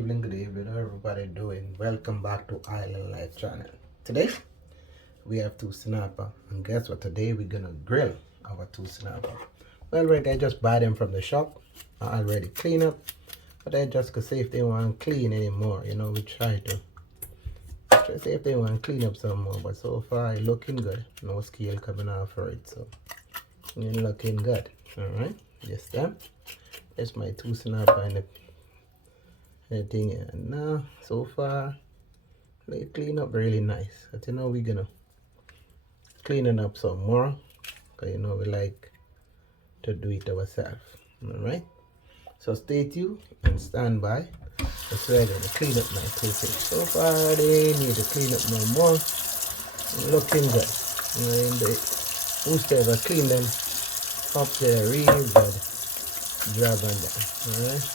good evening, how everybody doing? Welcome back to Island Life channel. Today we have two snapper, and guess what? Today we're gonna grill our two snapper. Well, right, I just buy them from the shop. I already clean up, but I just could say if they want clean anymore, we try to see if they want to clean up some more. But so far, it looking good. No scale coming off for it, so it's looking good. All right, yes, them. That's my two snapper and the thing, and now so far they clean up really nice. But we're gonna cleaning up some more, because we like to do it ourselves. All right, so stay tuned and stand by. That's why I'm gonna clean up my two fish. So far they need to clean up no more. Looking good. In the whoever clean them up there real good job on that. Alright.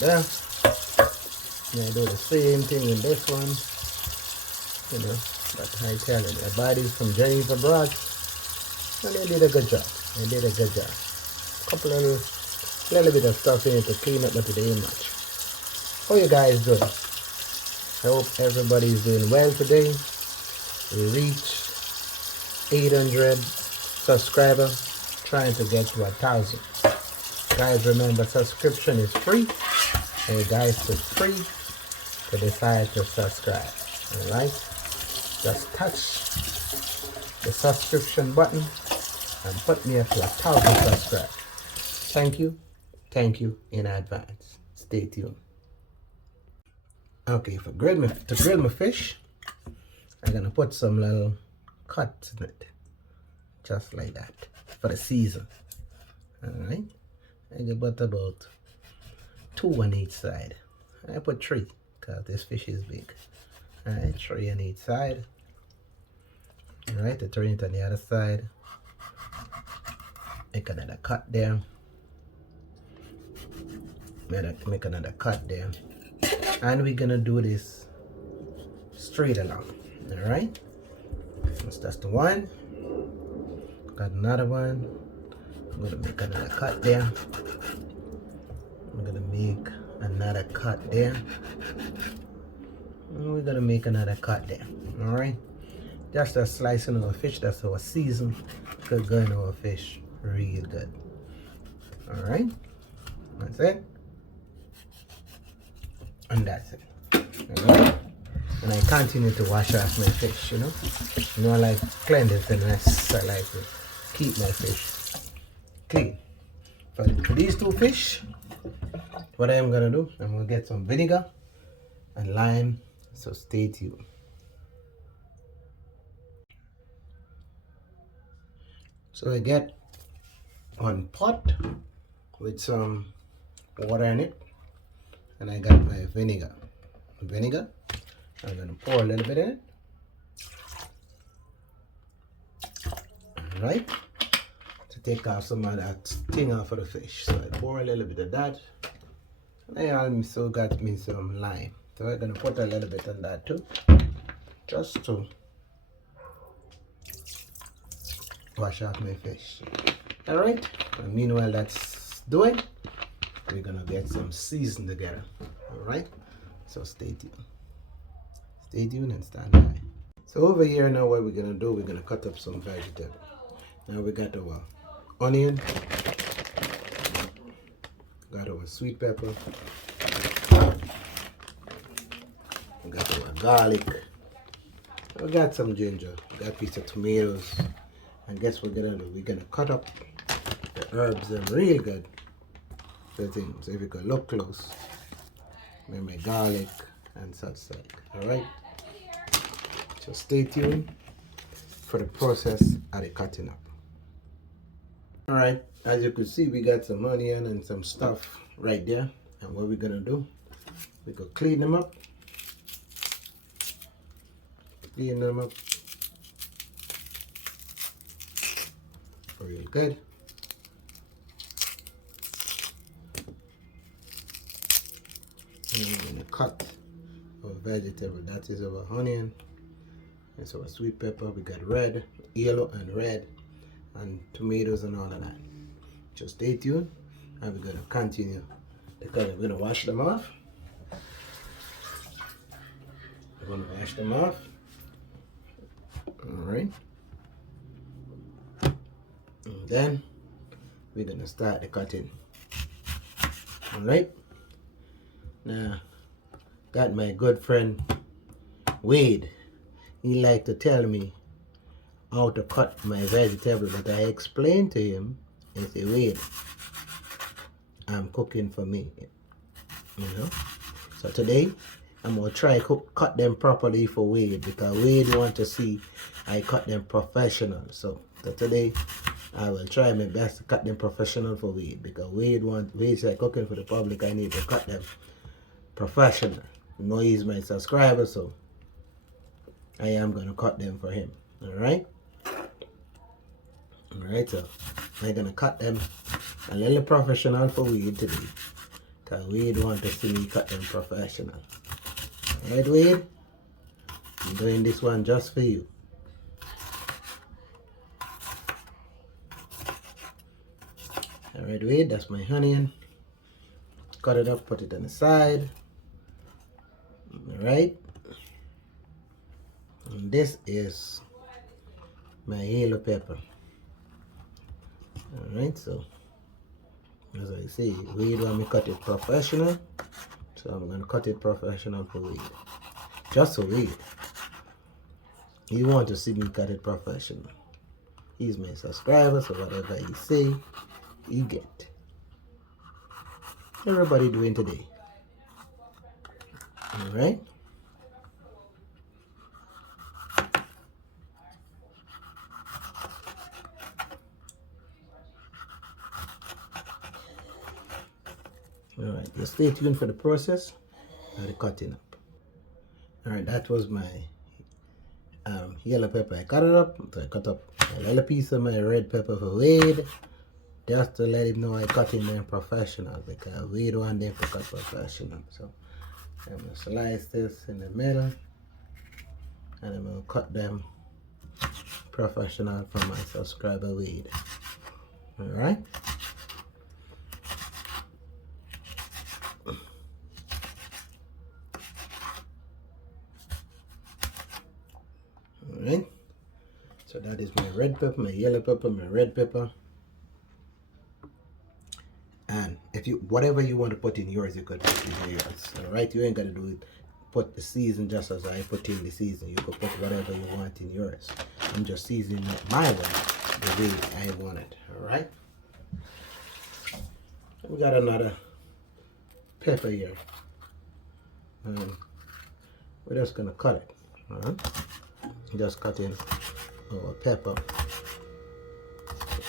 There. I do the same thing with this one. But I tell you, the bodies from Jenny's abroad, and they did a good job. Couple of little bit of stuff in it to clean up, but it ain't much. How you guys doing? I hope everybody's doing well today. We reached 800 subscribers, trying to get to 1,000. Guys, remember, subscription is free, and guys, it's free to decide to subscribe. All right, just touch the subscription button and put me up to 1,000 subscribers. Thank you in advance. Stay tuned. Okay, to grill my fish, I'm gonna put some little cuts in it, just like that, for the season. All right, I can put about 2 on each side. I put 3 because this fish is big. All right, 3 on each side. All right, to turn it on the other side. Make another cut there. Make another cut there, and we're gonna do this straight along. All right, so that's the one. Got another one. I'm gonna make another cut there. I'm gonna make another cut there, and we're gonna make another cut there. All right, just a slicing of our fish. That's our season. Good going our fish, real good. All right, that's it. And that's it. Alright? And I continue to wash off my fish, I like cleanliness. I like to keep my fish clean. For these two fish, what I am gonna do, I'm gonna get some vinegar and lime, so stay tuned. So I get one pot with some water in it, and I got my vinegar. I'm gonna pour a little bit in it. All right, to take off some of that sting off of the fish. So I pour a little bit of that. And I also got me some lime. So I'm gonna put a little bit on that too, just to wash off my fish. All right, and meanwhile that's doing, we're gonna get some season together. All right, so stay tuned and stand by. So over here now, what we're gonna do, we're gonna cut up some vegetable. Now we got our onion, got our sweet pepper, we got our garlic, we got some ginger, we got a piece of tomatoes, and guess what we're gonna do? We're gonna cut up the herbs and real good. So if you can look close, my garlic and such like. All right, so stay tuned for the process of the cutting up. All right, as you can see, we got some onion and some stuff right there, and what we're gonna do, we could clean them up real good. And we're gonna cut our vegetable. That is our onion. It's our sweet pepper. We got red, yellow, and red, and tomatoes and all of that. Just stay tuned. and we're gonna continue because we're gonna wash them off. We're gonna wash them off. All right. And then we're gonna start the cutting. All right. Now, got my good friend Wade. He liked to tell me how to cut my vegetable, but I explained to him and say, Wade, I'm cooking for me, you know. So today I'm gonna try cut them properly for Wade because Wade want to see I cut them professional. So today I will try my best to cut them professional for Wade because Wade said cooking for the public. I need to cut them professional. You know he's my subscriber, so I am gonna cut them for him. Alright? Alright, so I'm gonna cut them a little professional for Wade today. Because Wade want to see me cut them professional. Alright, Wade? I'm doing this one just for you. Alright, Wade, that's my onion. Cut it up, put it on the side. Alright. And this is my yellow pepper. Alright, so as I say, Wade want me cut it professional. So I'm gonna cut it professional for Wade. Just for Wade. He want to see me cut it professional. He's my subscriber, so whatever he say, you get. Everybody doing today. Alright? Alright, just stay tuned for the process of the cutting up. Alright, that was my yellow pepper. I cut it up, so I cut up a little piece of my red pepper for Wade, just to let him know I cut him them professional because Wade want them to cut professional. So I'm gonna slice this in the middle and I'm gonna cut them professional for my subscriber Wade. Alright? Alright, so that is my red pepper, my yellow pepper, my red pepper. And if you, whatever you want to put in yours, you could put in yours. Alright, you ain't gotta do it, put the season just as I put in the season. You could put whatever you want in yours. I'm just seasoning it my way, the way I want it. Alright, we got another pepper here. We're just gonna cut it. Alright, just cut in our pepper,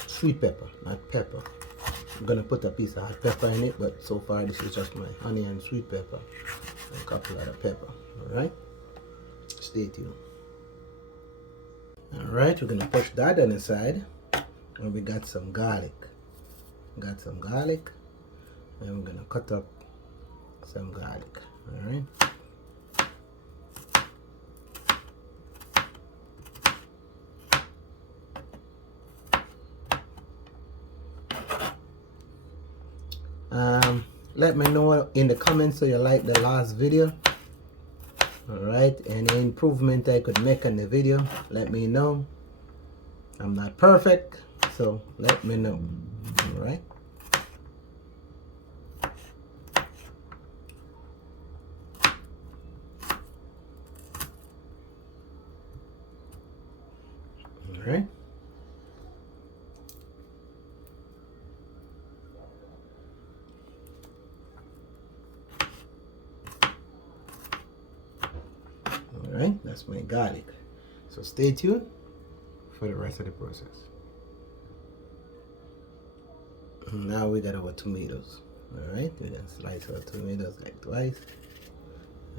sweet pepper, not pepper. I'm gonna put a piece of hot pepper in it, but so far this is just my honey and sweet pepper, and a couple of pepper. Alright, stay tuned. Alright, we're gonna push that on the side, and we got some garlic. Got some garlic, and we're gonna cut up some garlic. Alright. Let me know in the comments so you like the last video. Alright, any improvement I could make on the video, let me know. I'm not perfect, so let me know. Alright. Alright. Alright, that's my garlic. So stay tuned for the rest of the process. Now we got our tomatoes. Alright, we're gonna slice our tomatoes like twice.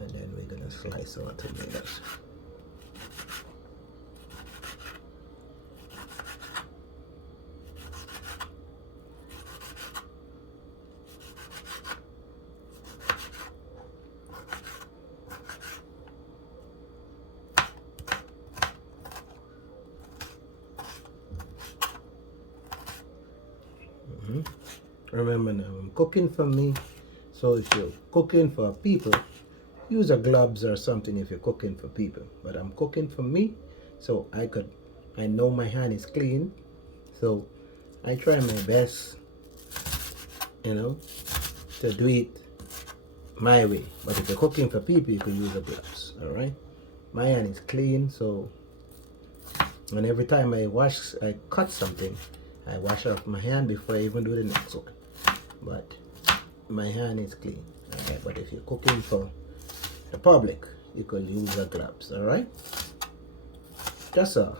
And then we're gonna slice our tomatoes. Remember now, I'm cooking for me. So if you're cooking for people, use a gloves or something if you're cooking for people. But I'm cooking for me, so I know my hand is clean. So I try my best, you know, to do it my way. But if you're cooking for people, you can use the gloves. All right. My hand is clean, so and every time I cut something, I wash off my hand before I even do the next one. But my hand is clean. Okay, but if you're cooking for the public, you could use the gloves. All right. Just a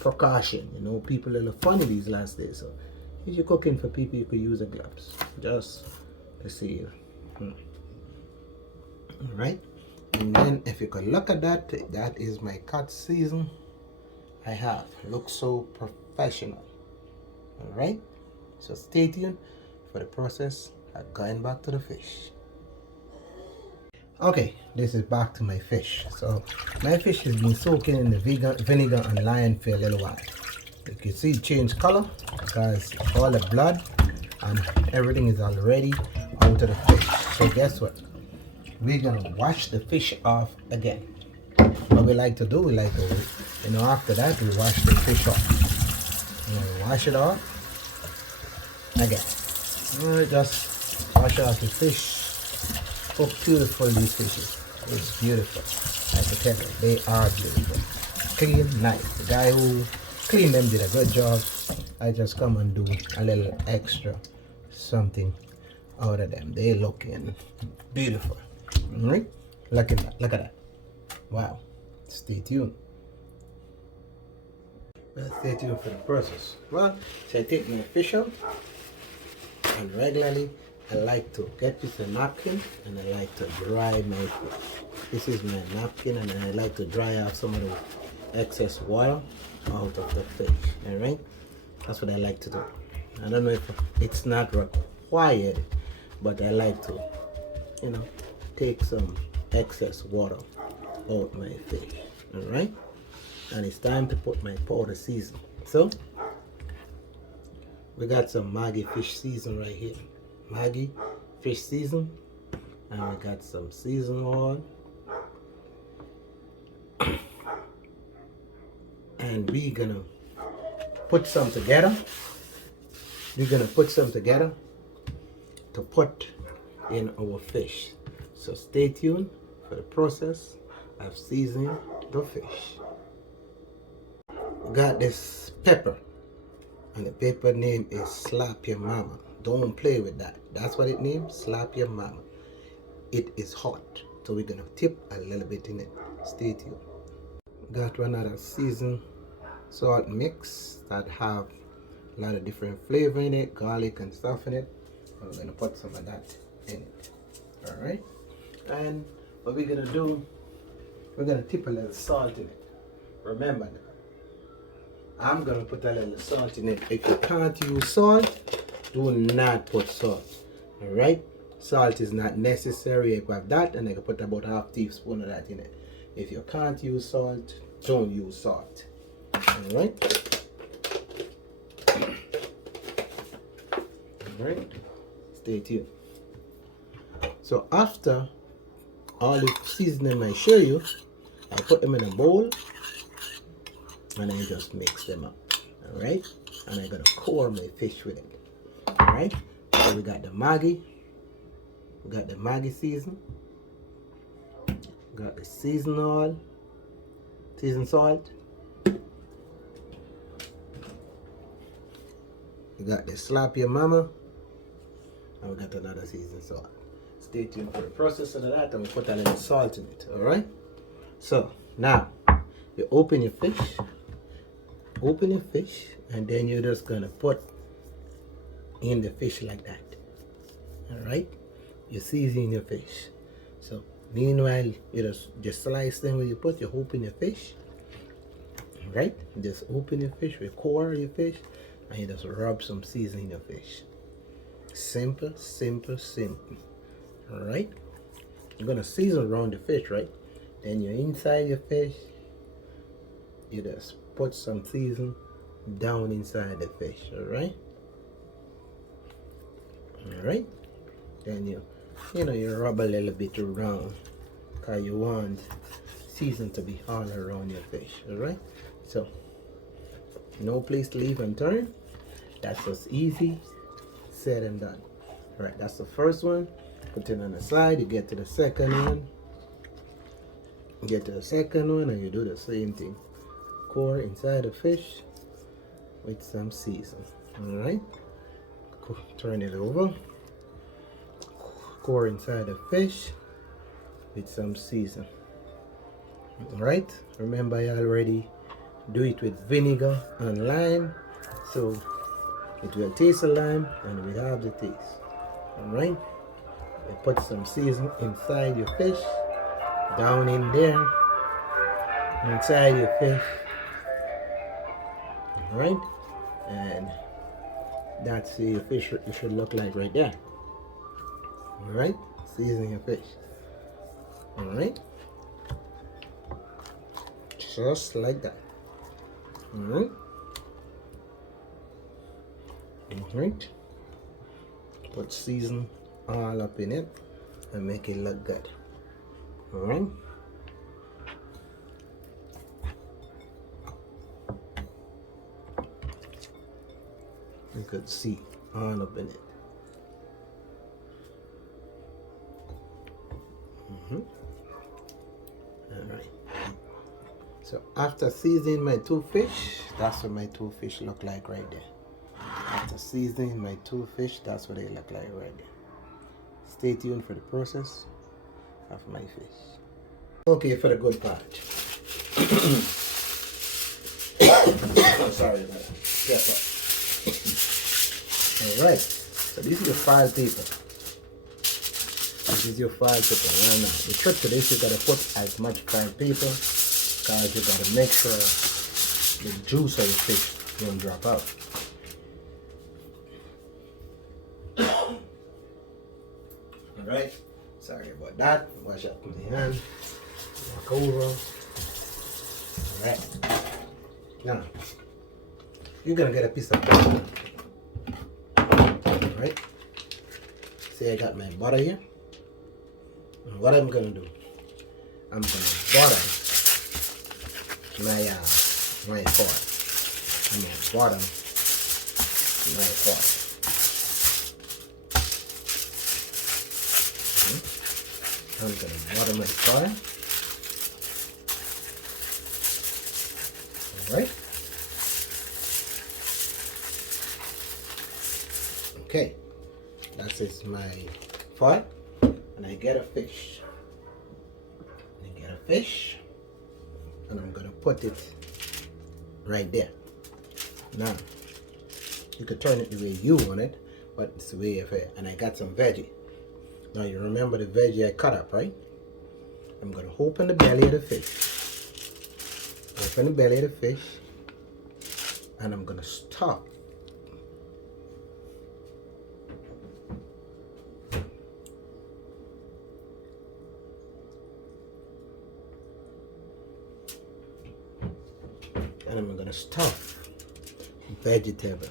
precaution. You know, people are a little funny these last days. So if you're cooking for people, you could use the gloves. Just to see. All right. And then if you could look at that, that is my cut season. I have looks so professional. All right. So stay tuned for the process of going back to the fish. Okay, this is back to my fish. So my fish has been soaking in the vinegar and lime for a little while. You can see it change color because all the blood and everything is already out of the fish. So guess what? We're gonna wash the fish off again. What we like to do, we like to, after that we wash the fish off. Wash it off again. Just wash off the fish. Oh, beautiful these fishes. It's beautiful. I can tell you, they are beautiful. Clean, nice. The guy who cleaned them did a good job. I just come and do a little extra something out of them. They looking beautiful. Alright? Look at that. Look at that. Wow. Stay tuned. Well, stay tuned for the process. Well, so I take my fish out, and regularly I like to get this a napkin and I like to dry my fish. This is my napkin and I like to dry off some of the excess water out of the fish. Alright? That's what I like to do. I don't know if it's not required, but I like to, take some excess water out my fish. Alright? And it's time to put my powder season. So we got some Maggi fish season right here. Maggi fish season. And we got some season oil. And we're gonna put some together. We're gonna put some together to put in our fish. So stay tuned for the process of seasoning the fish. We got this pepper, and the pepper name is Slap Your Mama. Don't play with that. That's what it named, Slap Your Mama. It is hot, so we're gonna tip a little bit in it. Stay tuned. Got another seasoned salt mix that have a lot of different flavor in it, garlic and stuff in it. I'm gonna put some of that in it. All right. And what we're gonna do, we're gonna tip a little salt in it. Remember now, I'm gonna put a little salt in it. If you can't use salt, do not put salt. All right. Salt is not necessary. I have that, and I can put about half teaspoon of that in it. If you can't use salt, don't use salt. All right. All right. Stay tuned. So after all the seasoning I show you, I put them in a bowl and I just mix them up. All right. And I'm gonna core my fish with it. All right. So we got the Maggi. We got the Maggi season. Got the seasoned oil, seasoned salt. We got the Slap Your Mama, and we got another seasoned salt. Stay tuned for the process of that, and we put a little salt in it. All right. So now you open your fish, and then you're just gonna put in the fish like that. All right. You season your fish. So meanwhile, you just slice them where you put, you open your fish. Right? Just open your fish, core your fish, and you just rub some seasoning in your fish. Simple, simple, simple. Alright? You're gonna season around the fish, right? Then you're inside your fish, you just put some season down inside the fish, alright? All right. Then you rub a little bit around, because you want season to be all around your fish. All right. So no place to leave and turn. That's just easy said and done. All right. That's the first one. Put it on the side. You get to the second one. Get to the second one, and you do the same thing. Core inside the fish with some season. All right. Turn it over. Core inside the fish with some season. All right. Remember, I already do it with vinegar and lime, so it will taste the lime and it will have the taste. All right. You put some season inside your fish, down in there, inside your fish. All right. And that's your fish. It should look like right there. All right. Season your fish. All right. Just like that. All right. All right. Put season all up in it and make it look good. All right. You could see all up in it. All right. So after seasoning my two fish, that's what my two fish look like right there. After seasoning my two fish, that's what they look like right there. Stay tuned for the process of my fish. Okay, for the good part. I'm sorry about that. Pepper. Alright, so this is your file paper. This is your file paper right now. The trick to this, you gotta put as much file paper because you gotta make sure the juice of the fish don't drop out. Alright, sorry about that. Wash up my hand. Walk over. Alright. Now, you're gonna get a piece of butter. Alright. See, I got my butter here. And what I'm gonna do, I'm gonna butter my foil. I'm gonna butter my foil. I'm gonna butter my foil. Alright. Okay. That is my foil. And I get a fish. And I'm gonna put it right there. Now, you could turn it the way you want it, but it's the way of it. And I got some veggie. Now you remember the veggie I cut up, right? I'm gonna open the belly of the fish. Open the belly of the fish, and I'm gonna stop. And I'm gonna stuff vegetable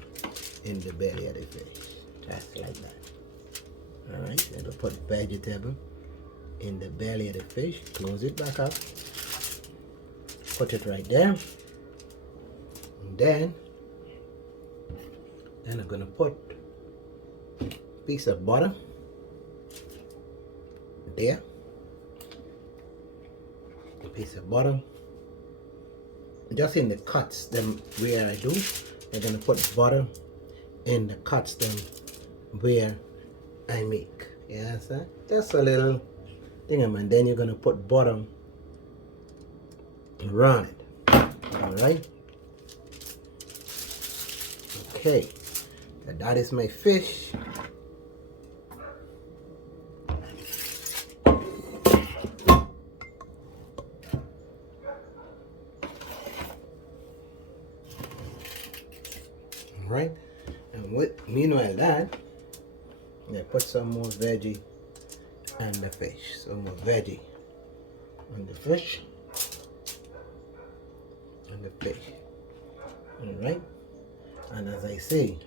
in the belly of the fish, just like that. All right, then we'll put vegetable in the belly of the fish. Close it back up. Put it right there. And then I'm gonna put a piece of butter there. A piece of butter. Just in the cuts, them where I do, I'm gonna put butter in the cuts them where I make. Yeah, so just a little thing, and then you're gonna put butter around it. All right. Okay, and that is my fish. Right, and meanwhile that, I put some more veggie on the fish. Some more veggie on the fish. On the fish. Alright, and as I say,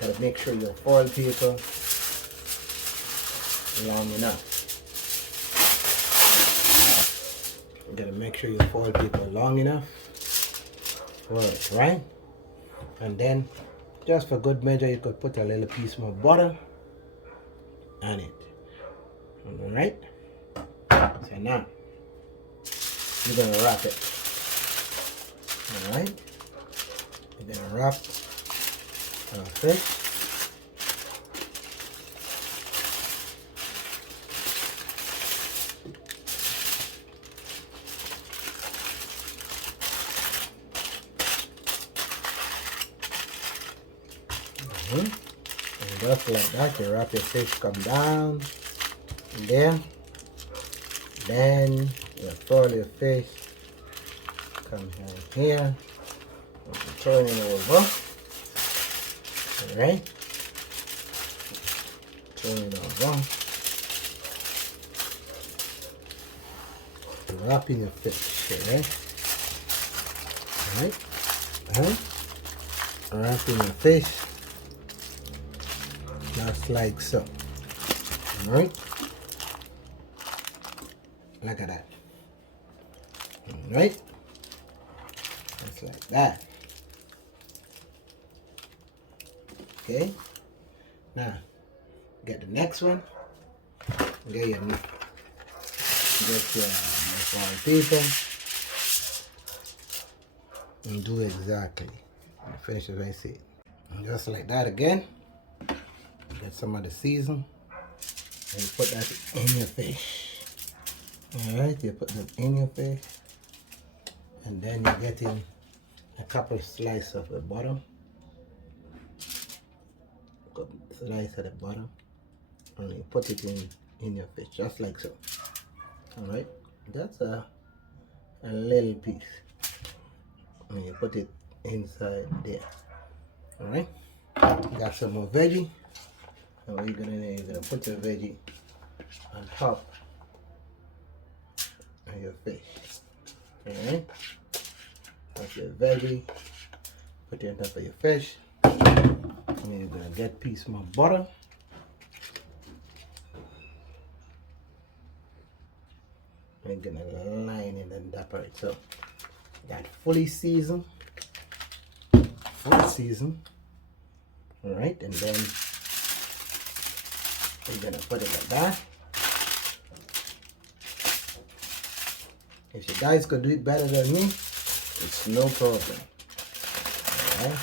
Gotta make sure your foil paper long enough. You gotta make sure your foil paper long enough for it, right? And then, just for good measure, you could put a little piece more butter on it. Alright? So now, you're gonna wrap it. Alright? You're gonna wrap our fish. And just like that, you wrap your fish, come down there. Then you fold your fish, come here, turn it over. Alright? Turn it over. Wrapping your fish, alright? Wrapping your fish. Just like so. Alright? Look at that. Alright? Just like that. Okay? Now, get the next one. Get your foil paper. And do exactly. Finish as I said. And just like that again. Get some of the season and you put that in your fish. Alright, you put that in your fish and then you get in a couple of slices of the bottom. Slice at the bottom and you put it in your fish just like so. Alright, that's a little piece and you put it inside there. Alright, you got some more veggie. And what you're gonna put your veggie on top of your fish. Alright? Put your veggie, put it on top of your fish. And you're gonna get a piece more butter. And you're gonna line it and dapper it. So that fully seasoned. Alright, and then we're gonna put it like that. If you guys could do it better than me, it's no problem. Alright?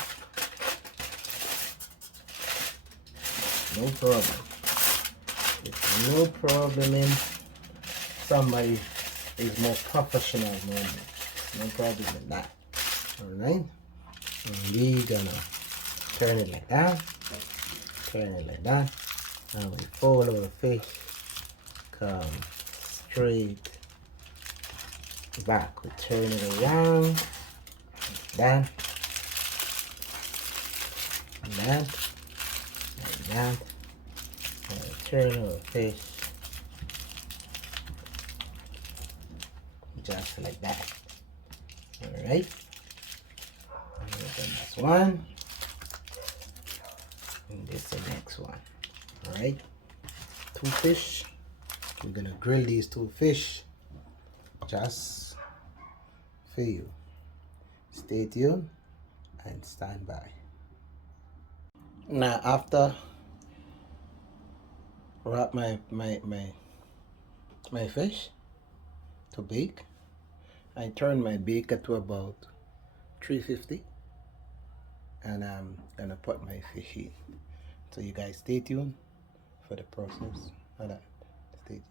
No problem. It's no problem if somebody is more professional than me. No problem with that. Alright? And we're gonna turn it like that. Turn it like that. And we fold our fish, come straight back. We turn it around, like that, like that, like that. And we turn our fish just like that. Alright? And then that's one. And this is the next one. Alright, 2 fish. We're gonna grill these 2 fish just for you. Stay tuned and stand by. Now after wrap my fish to bake, I turn my baker to about 350 and I'm gonna put my fish in. So you guys stay tuned for the process of that. Stay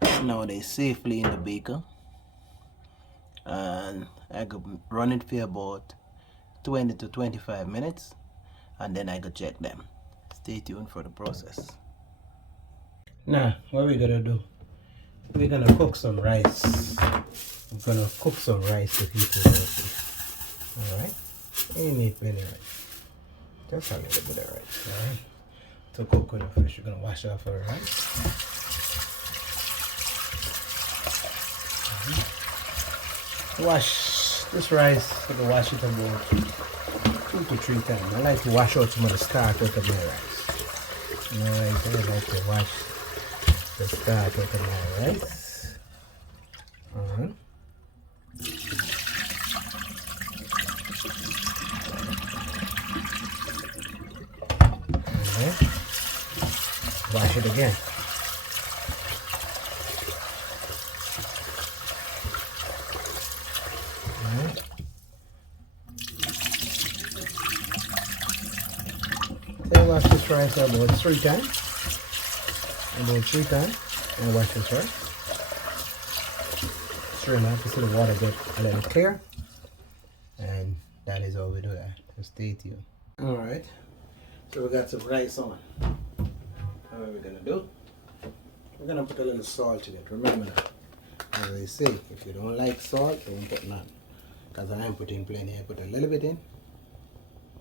tuned. Now they're safely in the baker and I could run it for about 20 to 25 minutes and then I could check them. Stay tuned for the process. Now what we're gonna do, we're gonna cook some rice. I'm gonna cook some rice with you today. Alright? Ain't need plenty rice. Just a little bit of rice, alright? To cook with the fish, you're gonna wash off our rice. Wash This rice, you can wash it about 2 to 3 times. I like to wash out some of the starch out of my rice. You know, I like to wash the starch out of my rice. Wash it again. Then wash this rice about 3 times. About 3 times. And wash this rice. Strain out to see the water get a little clear. And that is how we do that. So stay tuned. Alright. So we got some rice on. What are we gonna do? We're gonna put a little salt in it. Remember that. As I say, if you don't like salt, don't put none. Because I am putting plenty. I put a little bit in.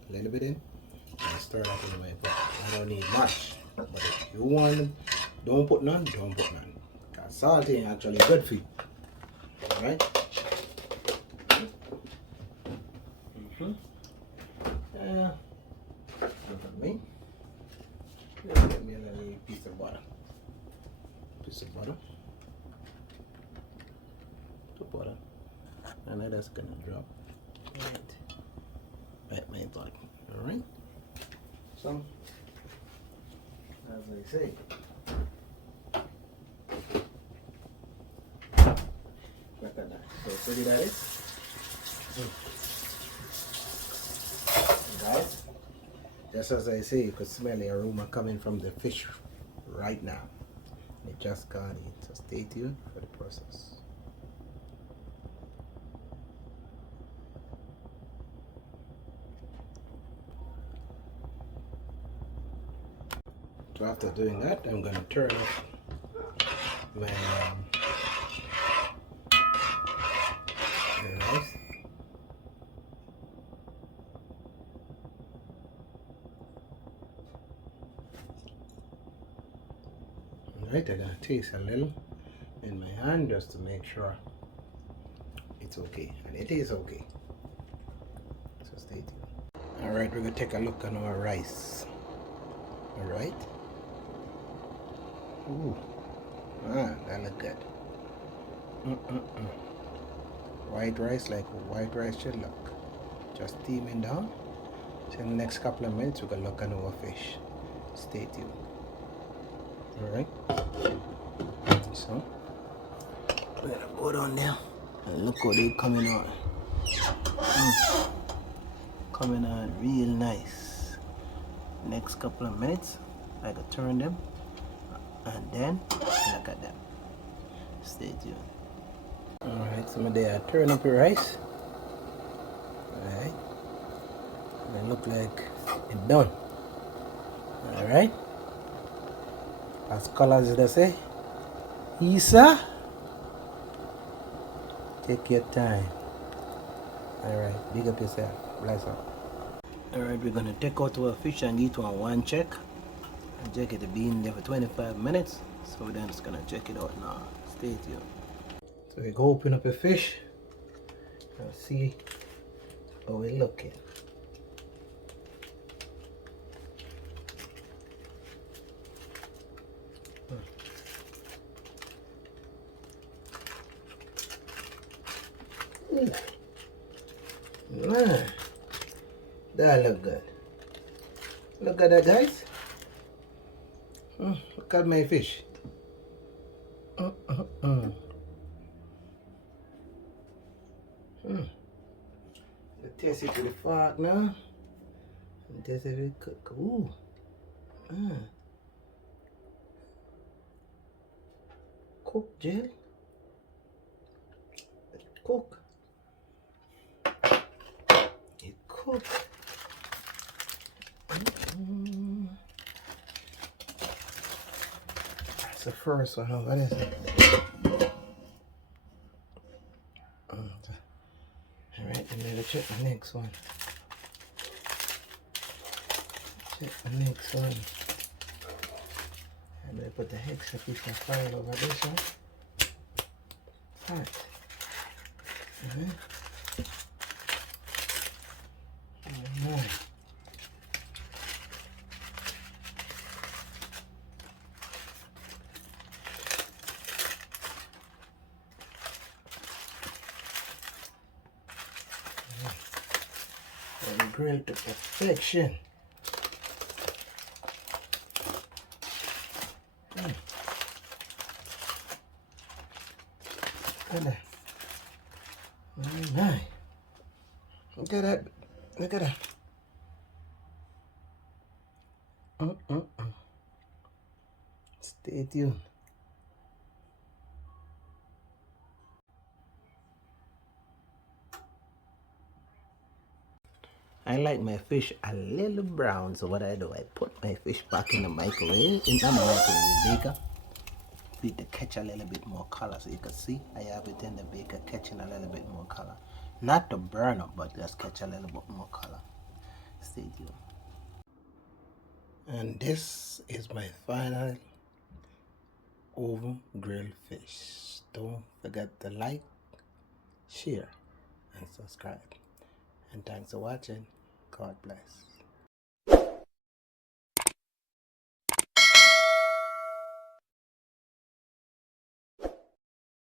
A little bit in. And stir that in the way. But I don't need much. But if you want, don't put none, don't put none. Because salt ain't actually good for you. Alright? Look at me. Just get me a little piece of butter. And that's gonna drop right my tongue. Alright? So, as I say, look at that. So pretty that is. Guys, just as I say, you could smell the aroma coming from the fish right now. It just got it. So stay tuned for the process. So after doing that, I'm going to turn off my rice. Alright, I'm going to taste a little in my hand just to make sure it's okay. And it is okay. So stay tuned. Alright, we're going to take a look on our rice. Alright. Ooh, that look good. White rice like white rice should look. Just steaming down. So in the next couple of minutes we can look at our fish. Stay tuned. Alright. So we're gonna go down there and look how they coming on. Coming on real nice. Next couple of minutes I can turn them. And then look at them. Stay tuned. Alright, so I turn up your rice. Alright. And it look like it's done. Alright. As colors as they say. Isa. Take your time. Alright, big up yourself. Bless up. Alright, we're gonna take out our fish and eat one check. And check it, being there for 25 minutes. So we're then just gonna check it out now. Stay tuned. So we go open up a fish and see how we're looking. Man, that look good. Look at that, guys. Look at my fish. Taste it with the fork now. Taste it with cook. Ooh. Cook, Jill. Cook. It cook. That's the first one. What is it? Alright, and then check the next one. Check the next one. And then put the extra piece of file over this one. Fat. and grill to perfection. Look at that. Very nice. Look at that. Look at that. Stay tuned. I like my fish a little brown, so what I do, I put my fish back in the microwave, baker, for it to catch a little bit more color. So you can see I have it in the baker catching a little bit more color. Not to burn up, but just catch a little bit more color. Stay tuned. And this is my final oven grilled fish. Don't forget to like, share, and subscribe. And thanks for watching. God bless.